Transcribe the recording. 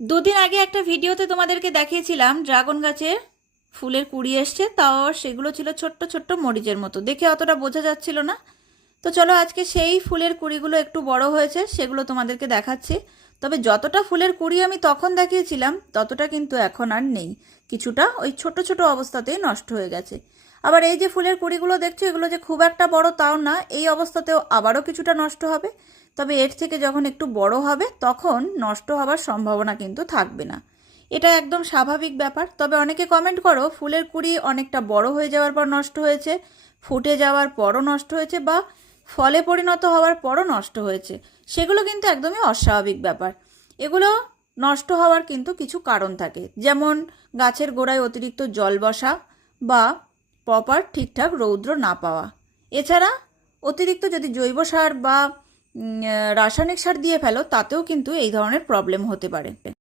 দুদিন আগে একটা ভিডিওতে তোমাদেরকে দেখিয়েছিলাম ড্রাগন গাছের ফুলের কুড়ি এসছে, তাও সেগুলো ছিল ছোট্ট ছোট্ট মরিচের মতো, দেখে অতটা বোঝা যাচ্ছিল না। তো চলো আজকে সেই ফুলের কুড়িগুলো একটু বড় হয়েছে, সেগুলো তোমাদেরকে দেখাচ্ছি। তবে যতটা ফুলের কুড়ি আমি তখন দেখিয়েছিলাম ততটা কিন্তু এখন আর নেই, কিছুটা ওই ছোট ছোট অবস্থাতেই নষ্ট হয়ে গেছে। আবার এই যে ফুলের কুড়িগুলো দেখছো, এগুলো যে খুব একটা বড় তাও না, এই অবস্থাতেও আবারও কিছুটা নষ্ট হবে। তবে এর থেকে যখন একটু বড় হবে তখন নষ্ট হওয়ার সম্ভাবনা কিন্তু থাকবে না, এটা একদম স্বাভাবিক ব্যাপার। তবে অনেকে কমেন্ট করো ফুলের কুড়ি অনেকটা বড় হয়ে যাওয়ার পর নষ্ট হয়েছে, ফুটে যাওয়ার পরও নষ্ট হয়েছে, বা ফলে পরিণত হওয়ার পরও নষ্ট হয়েছে। সেগুলো কিন্তু একদমই অস্বাভাবিক ব্যাপার। এগুলো নষ্ট হওয়ার কিন্তু কিছু কারণ থাকে, যেমন গাছের গোড়ায় অতিরিক্ত জল বসা বা প্রপার ঠিকঠাক রৌদ্র না পাওয়া। এছাড়া অতিরিক্ত যদি জৈব সার বা রাসায়নিক সার দিয়ে ফেলো, তাতেও কিন্তু এই ধরনের প্রবলেম হতে পারে।